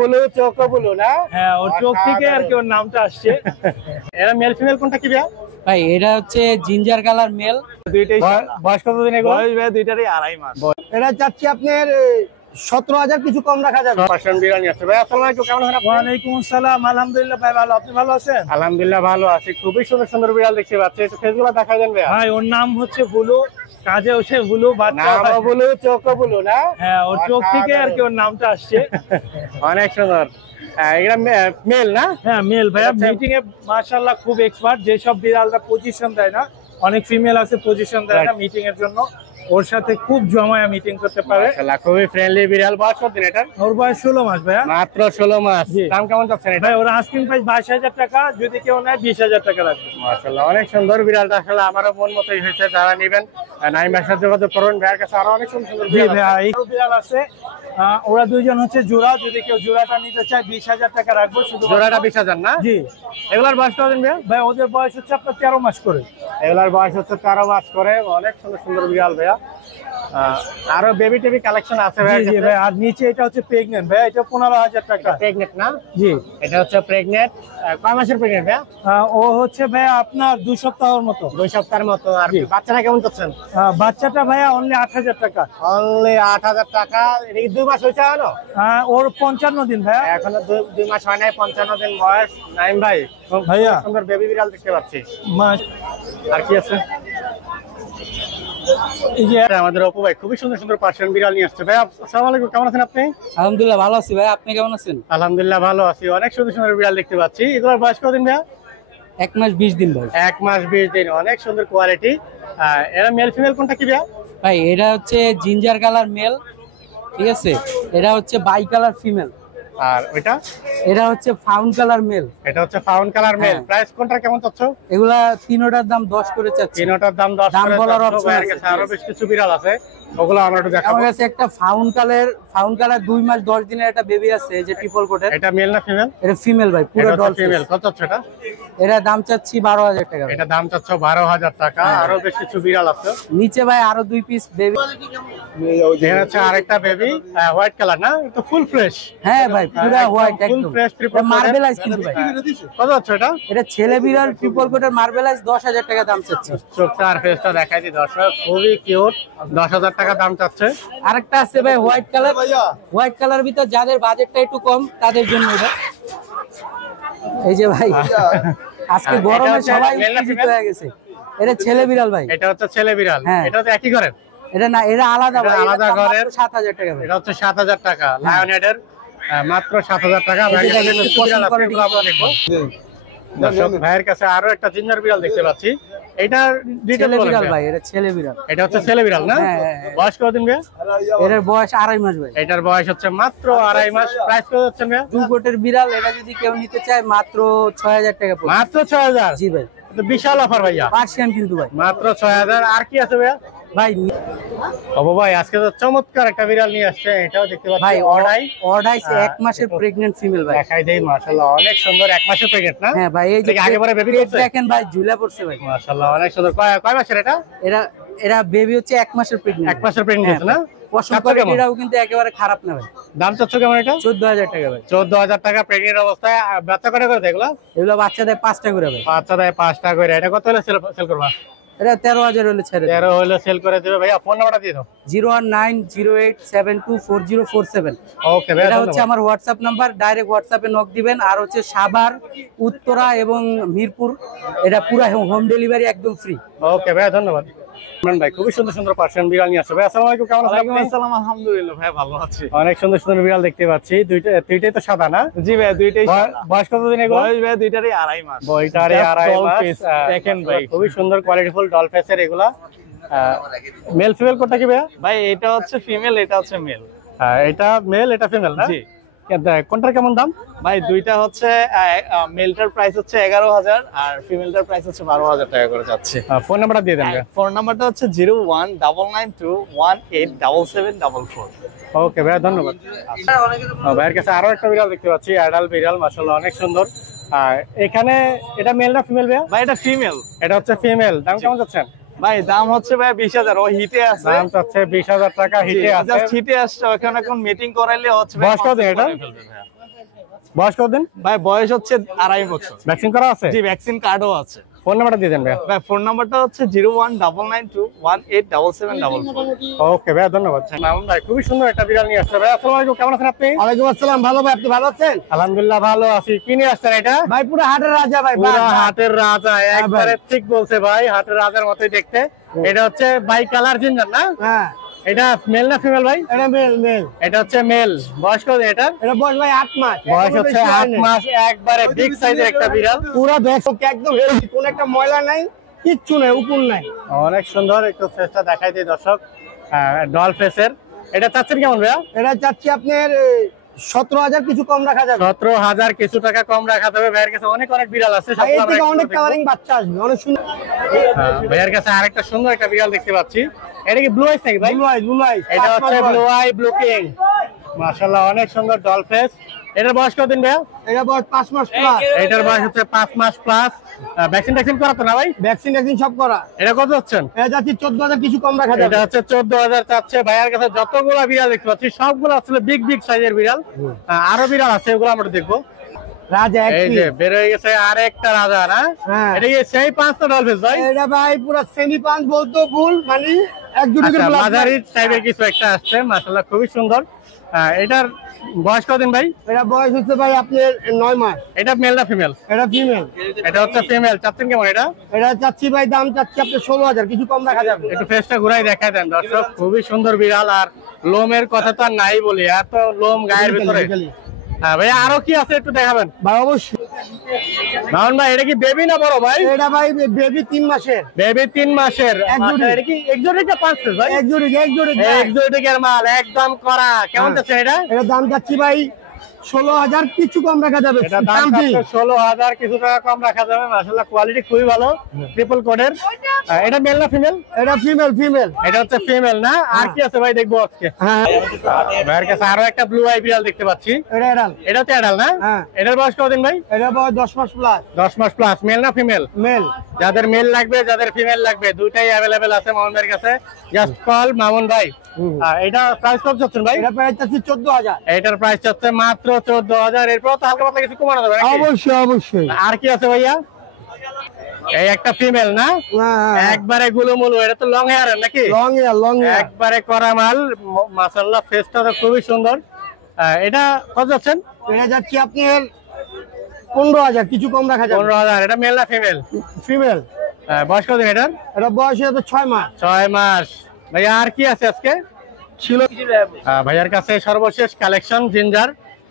বলো চোখ বলো না। হ্যাঁ, ওর চোখ থেকে আর কি ওর নামটা আসছে। এরা মেল ফিমেল কোনটা কি ভাইয়া? ভাই এটা হচ্ছে জিঞ্জার কালার মেল। দুইটাই বয়স কতদিন এগুলো? বয়স ভাই দুইটারই 2.5 মাস। এটা চাচ্ছি আপনার 17,000 কিছু কম রাখা যাবে। পার্সিয়ান বিড়াল নিয়ে আসছে ভাই। আসসালামু আলাইকুম, কেমন আছেন আপনি? ওয়ালাইকুম আসসালাম, আলহামদুলিল্লাহ ভাই ভালো। আপনি ভালো আছেন? আলহামদুলিল্লাহ ভালো আছি। খুবই সুন্দর সুন্দর বিড়াল দেখতে পাচ্ছি, একটু ফেসগুলো দেখাই দেন ভাইয়া। ভাই ওর নাম হচ্ছে বুলু, কাজে হচ্ছে বুলু বাচ্চা। নাম বলো চোখ বলো না। হ্যাঁ, ওর চোখ থেকে আর কি ওর নামটা আসছে। অনেক সুন্দর। এটা মেল না? হ্যাঁ মেল ভাইয়া। মিটিং এ মাশাআল্লাহ খুব এক্সপার্ট। যেসব বিড়ালরা পজিশন দেয় না, অনেক ফিমেল আছে পজিশন দেয় না মিটিং এর জন্য, ওর সাথে খুব জমায়া মিটিং করতে পারে। মাশাআল্লাহ খুবই ফ্রেন্ডলি বিড়াল। বয়স কতদিন এটার? ওর বয়স 16 মাস ভাইয়া। মাত্র 16 মাস। জি। দাম কেমন যাচ্ছেন এটা? ভাই ওর আস্কিং প্রাইস 22,000 টাকা, যদি কেউ নেয় 20,000 টাকা লাগবে। মাশাআল্লাহ অনেক সুন্দর বিড়ালটা। আসলে আমারও মন মতোই হয়েছে। যারা নেবেন নাইম ভাইয়ের সাথে যোগাযোগ করুন। ভাইয়ের কাছে আরো অনেক সুন্দর সুন্দর জি বিড়াল ভাইয়া, আছে। এই বিড়াল আছে। ওরা দুইজন হচ্ছে জোড়া, যদি কেউ জোড়াটা নিতে চায় 20,000 টাকা রাখবো শুধু। জোড়াটা 20,000 না? জি। এগুলার বয়স কতদিন ভাইয়া? ভাই ওদের বয়স হচ্ছে আপনার 13 মাস করে। এগুলার বয়স হচ্ছে 13 মাস করে। অনেক সুন্দর সুন্দর বিড়াল ভাইয়া। আরো বেবি টেবি কালেকশন আছে ভাইয়া? জি ভাই। আর নিচে এটা হচ্ছে প্রেগনেন্ট ভাইয়া, এটা 15,000 টাকা। প্রেগনেন্ট না? জি। এটা হচ্ছে প্রেগনেন্ট। কয় মাসের প্রেগনেন্ট ভাইয়া? ও হচ্ছে ভাইয়া আপনার 2 সপ্তাহের মতো। 2 সপ্তাহের মতো। আর বাচ্চাটা কেমন চাচ্ছেন? বাচ্চাটা ভাইয়া অনলি 8,000 টাকা। অনলি 8,000 টাকা। এটা কি 2 মাস হয়েছে এখনো? ওর 55 দিন ভাইয়া। এখনো 2 মাস হয় নাই, 55 দিন বয়স। নাইম ভাই ভাইয়া সুন্দর বেবি বিড়াল দেখতে পাচ্ছি। আর কি আছে? এই যে আমাদের অপু ভাই খুবই সুন্দর সুন্দর পার্সিয়ান বিড়াল নিয়ে আসছে। ভাই আসসালামু আলাইকুম, কেমন আছেন আপনি? আলহামদুলিল্লাহ ভালো আছি ভাই, আপনি কেমন আছেন? আলহামদুলিল্লাহ ভালো আছি। অনেক সুন্দর সুন্দর বিড়াল দেখতে পাচ্ছি। এগুলোর বয়স কতদিন ভাইয়া? 1 মাস 20 দিন ভাই। 1 মাস 20 দিন। অনেক সুন্দর কোয়ালিটি। এরা মেল ফিমেল কোনটা কি ভাইয়া? ভাই এটা হচ্ছে জিঞ্জার কালার মেল, ঠিক আছে। এটা হচ্ছে বাই কালার ফিমেল। আর ওইটা? এটা হচ্ছে ফাউন্ড কালার মেল। এটা হচ্ছে ফাউন্ড কালার মেল। প্রাইস কোনটা কেমন চাচ্ছো? এগুলা তিনোটার দাম 10 করে চাচ্ছি। তিনটার দাম 10 দাম করে। বলার option ভাইয়ের আছে। কাছে আরো বেশ কিছু বিড়াল আছে, ওগুলো আমরা একটু দেখাবো। আমার কাছে একটা ফাউন্ড কালার 2 মাস 10 দিনের একটা বেবি আছে, এই যে ট্রিপল কোটের। এটা মেল না ফিমেল? এটা ফিমেল ভাই, পুরো এটা ডল ফিমেল। কত চাচ্ছ এটা? এটা দাম চাচ্ছি 12,000 টাকা। এটা দাম চাচ্ছ 12,000 টাকা। আরো বেশ কিছু বিড়াল আছে। নিচে ভাই আরো 2 পিস বেবি। এখানে হচ্ছে আরেকটা বেবি, হোয়াইট কালার না? একটু ফুল ফ্রেশ। হ্যাঁ ভাই পুরো হোয়াইট ফুল একদম। ফ্রেশ ট্রিপল মার্বেল আইস কিন্তু ভাই। কত চাচ্ছ এটা? এটা ছেলে বিড়াল ট্রিপল কোটের মার্বেল আইস 10,000 টাকা দাম চাচ্ছি। চোখটা আর ফেসটা দেখাই দিই দর্শক, খুবই কিউট। 10,000 টাকা দাম চাচ্ছে। আরেকটা আছে ভাই হোয়াইট কালার। হোয়াইট কালার ভিতর যাদের বাজেটটা একটু কম তাদের জন্য এটা। এই যে ভাই আজকে গরমে সবাই উত্তেজিত হয়ে গেছে। এটা ছেলে বিড়াল ভাই। এটা হচ্ছে ছেলে বিড়াল। হ্যাঁ। এটা তো একই ঘরের? এটা না, এটা আলাদা ভাই। আলাদা ঘরের। 7,000 টাকা ভাই। এটা হচ্ছে 7,000 টাকা। লায়ন হেডের মাত্র 7,000 টাকা। ভাইয়ের কাছে কিছু বিড়াল আছে, এগুলো আমরা দেখবো। দর্শক ভাইয়ের কাছে আরো একটা জিঞ্জার বিড়াল দেখতে পাচ্ছি। এটা ছেলে বিড়াল ভাই, এটা ছেলে বিড়াল। এটা হচ্ছে ছেলে বিড়াল না? হ্যাঁ, হ্যাঁ। বয়স কতদিন ভাই? এটার বয়স 2.5 মাস ভাই। এটার বয়স হচ্ছে মাত্র 2.5 মাস। প্রাইস কত হচ্ছে ভাই? 2 কোটের বিড়াল। এটা যদি কেউ নিতে চায় মাত্র 6,000 টাকা পড়বে। মাত্র 6,000? জি ভাই। এটা বিশাল অফার ভাইয়া। পার্সিয়ান কিন্তু ভাই। মাত্র 6,000। আর কি আছে ভাইয়া? ভাই বাবু ভাই আজকে তো চমৎকার একটা বিড়াল নিয়ে আসছে। এটাও দেখতে পাচ্ছি ভাই অর্ডাই 1 মাসের প্রেগন্যান্ট ফিমেল ভাই। দেখাই দেই। মাশাআল্লাহ অনেক সুন্দর। 1 মাসের প্রেগন্যান্ট না? হ্যাঁ ভাই, এই যে আগে পরে বেবি পেট করছে? দেখেন ভাই, ঝুলা পড়ছে ভাই। মাশাআল্লাহ অনেক সুন্দর। কয় মাসের এটা? এরা বেবি হচ্ছে 1 মাসের প্রেগন্যান্ট। 1 মাসের প্রেগন্যান্ট না? পশম কোয়ালিটিটাও কিন্তু একেবারে খারাপ না ভাই। দাম চাচ্ছ কেমন এটা? 14,000 টাকা ভাই। 14,000 টাকা প্রেগন্যান্ট অবস্থায়। বাচ্চা কয়টা করে দেখলো? এগুলো বাচ্চা দেয় 5টা করে ভাই। বাচ্চা দেয় 5টা করে। এটা কত হলে সেল করবা? এটা 13,000 হলে ছেড়ে দেব। 13 হলে সেল করে দেবে ভাইয়া। ফোন নাম্বারটা দিয়ে দাও। 01908724047। ওকে ভাই, এটা হচ্ছে আমার হোয়াটসঅ্যাপ নাম্বার। ডাইরেক্ট হোয়াটসঅ্যাপে নক দিবেন। আর হচ্ছে সাভার, উত্তরা এবং মিরপুর, এটা পুরো হোম ডেলিভারি একদম ফ্রি। ওকে ভাই, ধন্যবাদ। ভাই খুবই সুন্দর সুন্দর পার্সিয়ান বিড়াল নিয়ে আসছে। ভাই আসসালামু আলাইকুম, কেমন আছেন আপনি? আসসালাম, আলহামদুলিল্লাহ ভাই ভালো আছি। অনেক সুন্দর সুন্দর বিড়াল দেখতে পাচ্ছি। দুইটাই তো সাদা না? জি ভাই, দুইটাই। বয়স কতদিন এগুলো? বয়স ভাই দুইটারই 2.5 মাস। বয়টারে 2.5 মাস। দেখেন ভাই খুবই সুন্দর কোয়ালিটিফুল ডল ফেসের এগুলা। মেল ফিমেল কোনটা কি ভাইয়া? ভাই এটা হচ্ছে ফিমেল, এটা হচ্ছে মেল। এটা মেল, এটা ফিমেল না? জি। কোনটার কেমন দাম? ভাই দুইটা হচ্ছে মেলটার প্রাইস হচ্ছে 11,000 আর ফিমেলটার প্রাইস হচ্ছে 12,000 টাকা করে যাচ্ছে। ফোন নাম্বারটা দিয়ে দেন। ফোন নাম্বারটা হচ্ছে 0199218744। ওকে ভাই, ধন্যবাদ। ভাইয়ের কাছে আরো একটা বিড়াল দেখতে পাচ্ছি, অ্যাডাল্ট বিড়াল। মাশাআল্লাহ অনেক সুন্দর। এখানে এটা মেল না ফিমেল ভাইয়া? ভাই এটা ফিমেল। এটা হচ্ছে ফিমেল। দাম কেমন যাচ্ছেন? ভাই দাম হচ্ছে ভাই 20,000, ও হিটে আছে। দাম চাচ্ছে 20,000 টাকা, হিটে আছে। জাস্ট হিটে আসছে, ওখানে এখন মিটিং করাইলে হচ্ছে ভাই। বয়স কতদিন এটা? বয়স কতদিন? ভাই বয়স হচ্ছে 2.5 বছর। ভ্যাকসিন করা আছে? জি, ভ্যাকসিন কার্ডও আছে। ফোন নাম্বারটা দিয়ে দেন ভাই। ভাই ফোন নাম্বারটা হচ্ছে 019921877744। ওকে ভাই, ধন্যবাদ। মামুন ভাই খুবই সুন্দর একটা বিড়াল নিয়ে আসছে ভাই। আসসালামু আলাইকুম, কেমন আছেন আপনি? ওয়ালাইকুম আসসালাম, ভালো ভাই, আপনি ভালো আছেন? আলহামদুলিল্লাহ ভালো আছি। কি নিয়ে আসছেন এটা? ভাই পুরো হাটের রাজা ভাই, পুরো হাটের রাজা, একবারে ঠিক বলছে ভাই, হাটের রাজার মতোই দেখতে। এটা হচ্ছে বাই কালার জিঞ্জার না? হ্যাঁ। এটা মেল না ফিমেল ভাই? এটা মেল মেল। এটা হচ্ছে মেল। বয়স কত এটা? এটা বয়স ভাই 8 মাস। বয়স হচ্ছে 8 মাস, একবারে বিগ সাইজের একটা বিড়াল। পুরো দেখো একদম হেলদি, কোন একটা ময়লা নাই, কিচ্ছু নাই, উপর নাই। অনেক সুন্দর, একটু ফেসটা দেখাই দিই দর্শক। ডল ফেসের। এটা চাচ্ছেন কেমন ভাইয়া? এটা চাচ্ছি আপনার 17,000, কিছু কম রাখা যাবে। 17,000 কিছু টাকা কম রাখা যাবে। ভাইয়ের কাছে অনেক অনেক বিড়াল আছে, এর সবগুলো আমরা থেকে একটু অনেক দেখবো। কালারিং বাচ্চা আসবে, অনেক সুন্দর। ভাইয়ের কাছে আরেকটা সুন্দর একটা বিড়াল দেখতে পাচ্ছি। এটা কি ব্লু আইস নাকি ভাই? ব্লু আইস, ব্লু আইস। এটা হচ্ছে ব্লু আই ব্লু কিং। মাশাআল্লাহ, অনেক সুন্দর ডল ফেস। এটার বয়স কতদিন ভাইয়া? এটা বয়স 5 মাস প্লাস। এটার বয়স হচ্ছে 5 মাস প্লাস। ভ্যাকসিন করাতো না ভাই? ভ্যাকসিন সব করা। এটা কত হচ্ছেন? এটা যাচ্ছি 14,000, কিছু কম রাখা যাবে। এটা হচ্ছে 14,000 চাচ্ছে। ভাইয়ার কাছে যতগুলো বিড়াল দেখতে পাচ্ছি সবগুলো আসলে বিগ বিগ সাইজের বিড়াল। আরো বিড়াল আছে, ওগুলো আমরা দেখবো। রাজা এই যে বের হয়ে গেছে আরেকটা রাজা না? হ্যাঁ। এটা কি সেই 5টা ডল ফেস ভাই? এটা ভাই পুরো সেমি পাঁচ বলতো ভুল, মানে এক জুড়ির আচ্ছা, মাঝারি টাইপের কিছু একটা আসছে, মাশাআল্লাহ খুবই সুন্দর। এটার বয়স কতদিন ভাই? এটা বয়স হচ্ছে ভাই আপনার 9 মাস। এটা মেল না ফিমেল? এটা ফিমেল। এটা হচ্ছে ফিমেল। চাচ্ছেন কেমন এটা? এটা চাচ্ছি ভাই, দাম চাচ্ছি আপনার 16,000, কিছু কম রাখা যাবে। একটু ফেসটা ঘুরাই দেখায় দেন দর্শক। খুবই সুন্দর বিড়াল, আর লোমের কথা তো আর নাই বলি, এত লোম গায়ের ভিতরে। হ্যাঁ ভাই, আরো কি আছে একটু দেখাবেন ভাই অবশ্যই। মামুন ভাই, এটা কি বেবি না বড় ভাই? এটা ভাই বেবি 3 মাসের। বেবি 3 মাসের। এক জোড়ি। এটা কি এক্সোটিক না পাঁচের ভাই? এক জুড়ি। এক্সোটিকের মাল, একদম করা। কেমন যাচ্ছে এটা? এটা দাম চাচ্ছি ভাই 16,000, কিছু কম রাখা যাবে। এটা দাম হচ্ছে 16,000, কিছু টাকা কম রাখা যাবে। মাশাআল্লাহ কোয়ালিটি খুবই ভালো, ট্রিপল কোডের। এটা মেল না ফিমেল? এটা ফিমেল ফিমেল। এটা হচ্ছে ফিমেল না? আর কি আছে ভাই দেখবো আজকে? হ্যাঁ। ভাইয়ের কাছে আরো একটা ব্লু আই বিড়াল দেখতে পাচ্ছি। এটা এডাল। এটা তো অ্যাডাল না? হ্যাঁ। এটার বয়স কতদিন ভাই? এটা বয়স 10 মাস প্লাস। 10 মাস প্লাস। মেল না ফিমেল? মেল। যাদের মেল লাগবে, যাদের ফিমেল লাগবে, দুইটাই অ্যাভেলেবেল আছে মামুন ভাইয়ের কাছে। জাস্ট কল মামুন ভাই। এটা প্রাইস কত চাচ্ছেন ভাই? এটা প্রাইস চাচ্ছি 14,000। এটার প্রাইস চাচ্ছে মাত্র 14,000। এরপর তো হালকা পাতলা কিছু কমানো যাবে নাকি? অবশ্যই অবশ্যই। আর কি আছে ভাইয়া? এই একটা ফিমেল না? একবারে গুলুমুলু। এটা তো লং হেয়ার নাকি? Long hair, long hair. একবারে করা মাল। মাশাআল্লাহ ফেসটা তো খুবই সুন্দর। এটা কত যাচ্ছেন? এটা যাচ্ছি আপনার 15,000, কিছু কম রাখা যাবে। 15,000। এটা মেল না ফিমেল? ফিমেল। বয়স কতদিন এটার? এটা বয়স হচ্ছে 6 মাস। 6 মাস। ভাইয়া আর কি আছে আজকে? ছিল ভাইয়ার কাছে সর্বশেষ কালেকশন জিঞ্জার।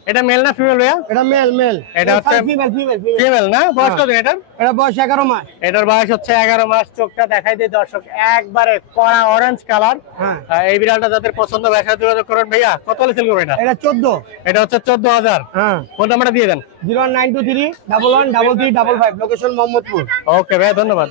এটা মেল না ফিমেল ভাইয়া? এটা মেল মেল। এটা হচ্ছে ফিমেল ফিমেল। ফিমেল না? বয়স কতদিন এটার? এটা বয়স 11 মাস। এটার বয়স হচ্ছে 11 মাস। চোখটা দেখাই দিই দর্শক, একবারে কড়া অরেঞ্জ কালার। হ্যাঁ। এই বিড়ালটা যাদের পছন্দ, ব্যবসা যোগাযোগ করুন। ভাইয়া কত হলে সেল করবেন এটা? এটা 14। এটা হচ্ছে 14,000। হ্যাঁ। ফোন নাম্বারটা দিয়ে দেন। 01923 11 33 55, লোকেশন মোহাম্মদপুর। ওকে ভাইয়া, ধন্যবাদ।